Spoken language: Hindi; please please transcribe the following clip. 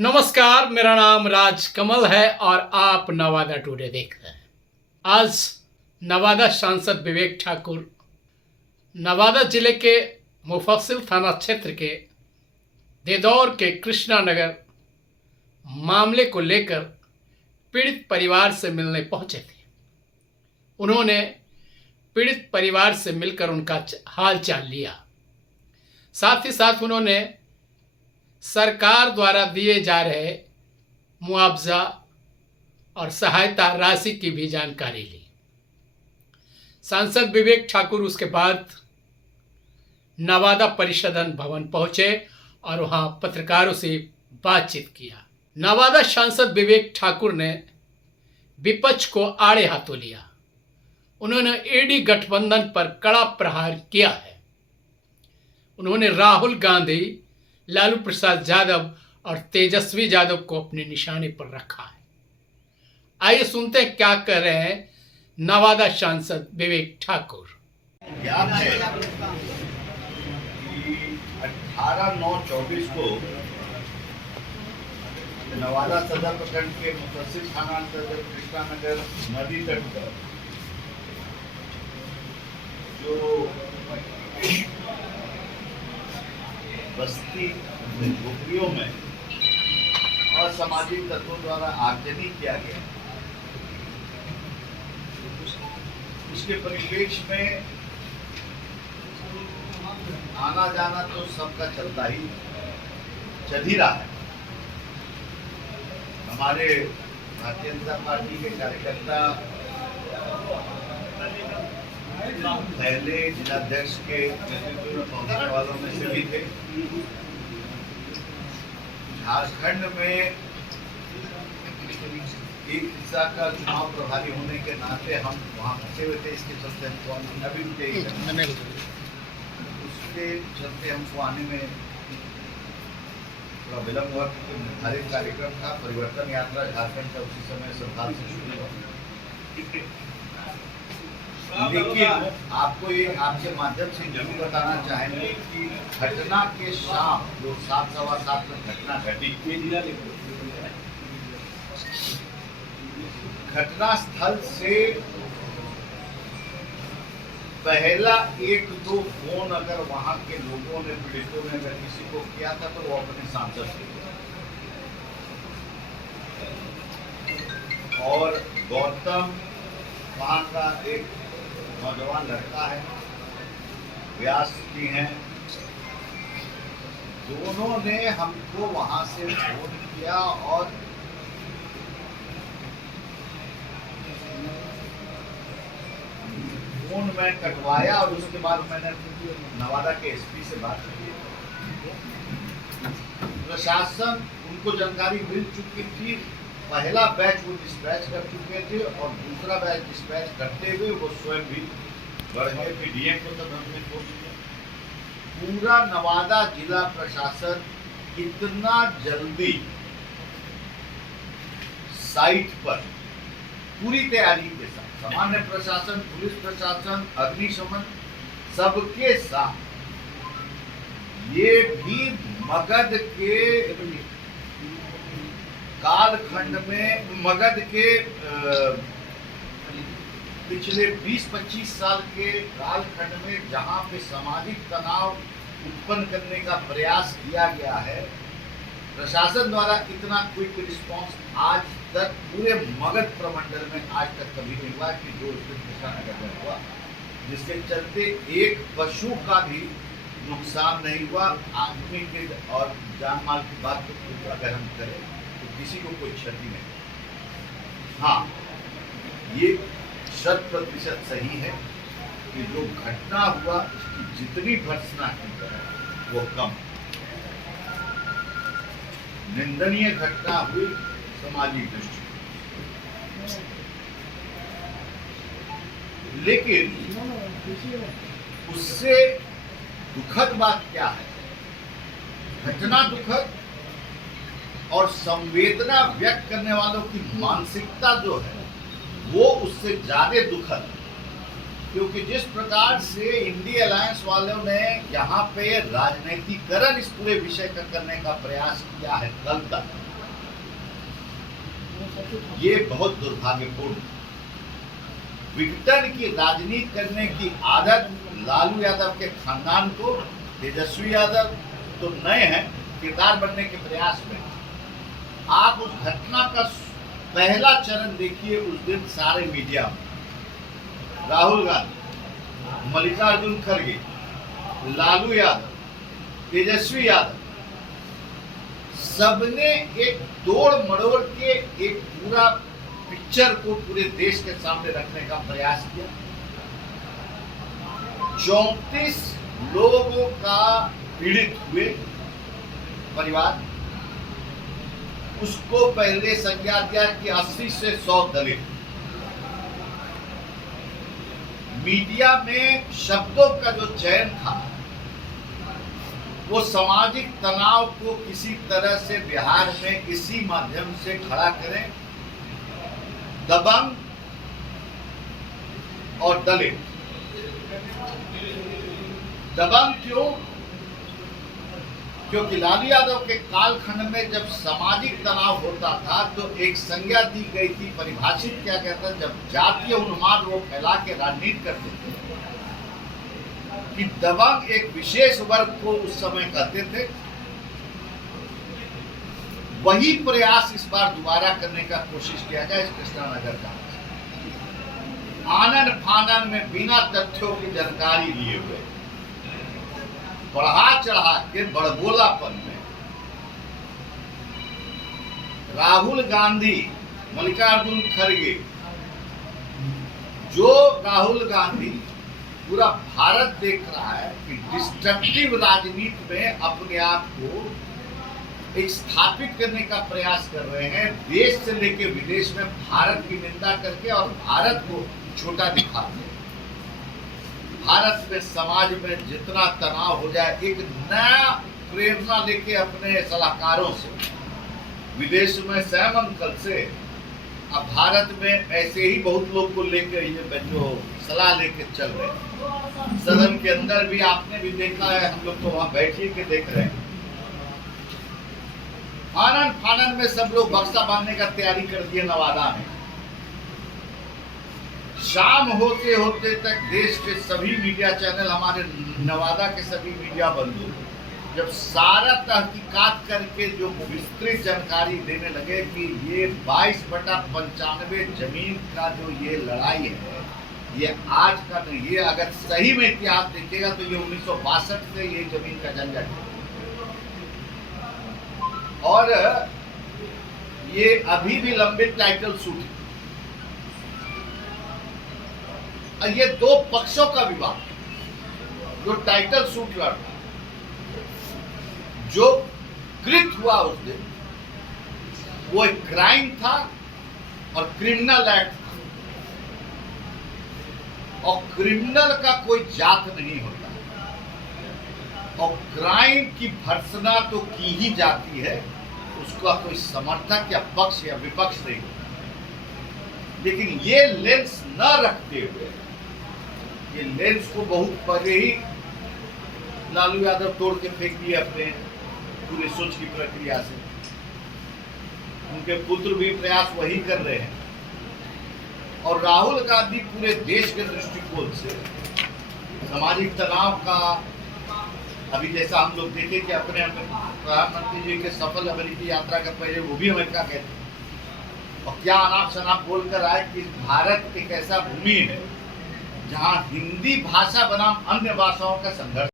नमस्कार, मेरा नाम राज कमल है और आप नवादा टुडे देख रहे हैं। आज नवादा सांसद विवेक ठाकुर नवादा जिले के मुफस्सिल थाना क्षेत्र के देदौर के कृष्णा नगर मामले को लेकर पीड़ित परिवार से मिलने पहुंचे थे। उन्होंने पीड़ित परिवार से मिलकर उनका हाल चाल लिया। साथ ही साथ उन्होंने सरकार द्वारा दिए जा रहे मुआवजा और सहायता राशि की भी जानकारी ली। सांसद विवेक ठाकुर उसके बाद नवादा परिषदन भवन पहुंचे और वहां पत्रकारों से बातचीत किया। नवादा सांसद विवेक ठाकुर ने विपक्ष को आड़े हाथों लिया। उन्होंने एडी गठबंधन पर कड़ा प्रहार किया है। उन्होंने राहुल गांधी, लालू प्रसाद यादव और तेजस्वी यादव को अपने निशाने पर रखा है। आइए सुनते हैं क्या कह रहे हैं नवादा सांसद विवेक ठाकुर। याद है कि 18/9/24 को नवादा सदर प्रखंड के मुफस्सिल थाना अंतर्गत कृष्णा नगर नदी तट पर जो बस्ती झोपड़ियों में असामाजिक तत्वों द्वारा आगजनी किया गया, उसके परिप्रेक्ष्य में आना जाना तो सबका चल ही रहा है। हमारे भारतीय जनता पार्टी के कार्यकर्ता पहले जिलाध्यक्ष के नेतृत्व में पहुंचने वालों में से भी थे। झारखंड में एक हिस्सा का चुनाव प्रभारी होने के नाते हम वहाँ फंसे हुए थे। इसके चलते हमको अभी उसके चलते हमको आने में थोड़ा विलम्ब हुआ, क्योंकि निर्धारित कार्यक्रम था। परिवर्तन यात्रा झारखंड का उसी समय सरकार से शुरू हुआ। लेकिन आपको ये आपके माध्यम से जरूर बताना चाहेंगे कि घटना के शाम जो 7:15 में घटना घटी, घटना स्थल से पहला 1-2 फोन अगर वहां के लोगों ने, पीड़ितों ने अगर किसी को किया था तो वो अपने सांसद से। और गौतम वहां का एक नौजवान लड़का है, व्यास जी हैं, दोनों ने हमको वहां से फोन किया और फोन में कटवाया। और उसके बाद मैंने नवादा के एसपी से बात की। प्रशासन उनको जानकारी मिल चुकी थी। पहला बैच वो डिस्पैच कर चुके थे और दूसरा बैच डिस्पैच करते हुए वो स्वयं भी बढ़ गए। फिर डीएम को तब हमने फोन किया। पूरा नवादा जिला प्रशासन इतना जल्दी साइट पर पूरी तैयारी के साथ, सामान्य प्रशासन, पुलिस प्रशासन, अग्निशमन सबके साथ, ये भी मगध के कालखंड में, मगध के पिछले 20-25 साल के कालखंड में जहां पे सामाजिक तनाव उत्पन्न करने का प्रयास किया गया है, प्रशासन द्वारा इतना क्विक रिस्पांस आज तक पूरे मगध प्रमंडल में आज तक कभी नहीं हुआ कि जो कृष्णा नगर में हुआ, जिसके चलते एक पशु का भी नुकसान नहीं हुआ। आदमी के और जान माल की बात तो अगर हम करें तो किसी को कोई क्षति नहीं। हाँ, ये 100% सही है कि जो घटना हुआ उसकी जितनी भर्त्सना की जाए वो कम। निंदनीय घटना हुई सामाजिक दृष्टि, लेकिन उससे दुखद बात क्या है? घटना दुखद और संवेदना व्यक्त करने वालों की मानसिकता जो है वो उससे ज्यादा दुखद, क्योंकि जिस प्रकार से इंडिया अलायंस वालों ने यहाँ पे राजनीतिकरण इस पूरे विषय का करने का प्रयास किया है कल तक, ये बहुत दुर्भाग्यपूर्ण है। विघटन की राजनीति करने की आदत लालू यादव के खानदान को, तेजस्वी यादव तो नए हैं, किरदार बनने के प्रयास में। आप उस घटना का पहला चरण देखिए। उस दिन सारे मीडिया में राहुल गांधी, मल्लिकार्जुन खड़गे, लालू यादव, तेजस्वी यादव, सबने एक तोड़ मरोड़ के एक पूरा पिक्चर को पूरे देश के सामने रखने का प्रयास किया। 34 लोगों का पीड़ित हुए परिवार, उसको पहले संज्ञा दिया कि 80 से 100 दलित। मीडिया में शब्दों का जो चयन था वो सामाजिक तनाव को किसी तरह से बिहार में इसी माध्यम से खड़ा करें। दबंग और दलित। दबंग क्यों? क्योंकि लालू यादव के कालखंड में जब सामाजिक तनाव होता था तो एक संज्ञा दी गई थी, परिभाषित क्या कहता है, जब जातीय उन्माद वो फैला के राजनीति करते थे कि दबंग एक विशेष वर्ग को उस समय कहते थे। वही प्रयास इस बार दोबारा करने का कोशिश किया गया इस कृष्णानगर का। आनन फानन में बिना तथ्यों की जानकारी लिए हुए, बढ़ा चढ़ा के बड़बोलापन में राहुल गांधी, मल्लिकार्जुन खड़गे, जो राहुल गांधी पूरा भारत देख रहा है कि डिस्ट्रक्टिव राजनीति में अपने आप को एक स्थापित करने का प्रयास कर रहे हैं, देश से लेकर विदेश में भारत की निंदा करके और भारत को छोटा दिखाते। भारत में समाज में जितना तनाव हो जाए, एक नया प्रेरणा लेके अपने सलाहकारों से, विदेश में सैम अंकल से, अब भारत में ऐसे ही बहुत लोग को लेकर ये जो सलाह लेके चल रहे हैं। सदन के अंदर भी आपने भी देखा है, हम लोग तो वहां बैठे के देख रहे हैं। आनंद फानन में सब लोग बक्सा बांधने का तैयारी कर दिए नवादा में। शाम होते होते तक देश के सभी मीडिया चैनल, हमारे नवादा के सभी मीडिया बंधु, जब सारा तहकीकात करके जो विस्तृत जानकारी देने लगे कि ये 22/95 जमीन का जो ये लड़ाई है, ये आज का नहीं, ये अगर सही में इतिहास देखेगा तो ये 1962 से ये जमीन का झंझट है। और ये अभी भी लंबित टाइटल सूट है। ये दो पक्षों का विवाद, जो टाइटल सूट लड़ रहा, जो कृत हुआ उस दिन, वो एक क्राइम था और क्रिमिनल एक्ट था। और क्रिमिनल का कोई जात नहीं होता, और क्राइम की भर्त्सना तो की ही जाती है, उसका कोई समर्थक या पक्ष या विपक्ष नहीं होता। लेकिन ये लेंस न रखते हुए, ये लेंस को बहुत पहले ही लालू यादव तोड़ के फेंक दिए अपने पूरी सोच की प्रक्रिया से। उनके पुत्र भी प्रयास वही कर रहे हैं। और राहुल गांधी पूरे देश के दृष्टिकोण से सामाजिक तनाव का, अभी जैसा हम लोग देखे कि अपने प्रधानमंत्री जी के सफल अमेरिकी यात्रा के पहले वो भी अमेरिका गए थे, और क्या अनाप शनाप बोलकर आए कि भारत एक ऐसा भूमि है जहां हिंदी भाषा बनाम अन्य भाषाओं का संघर्ष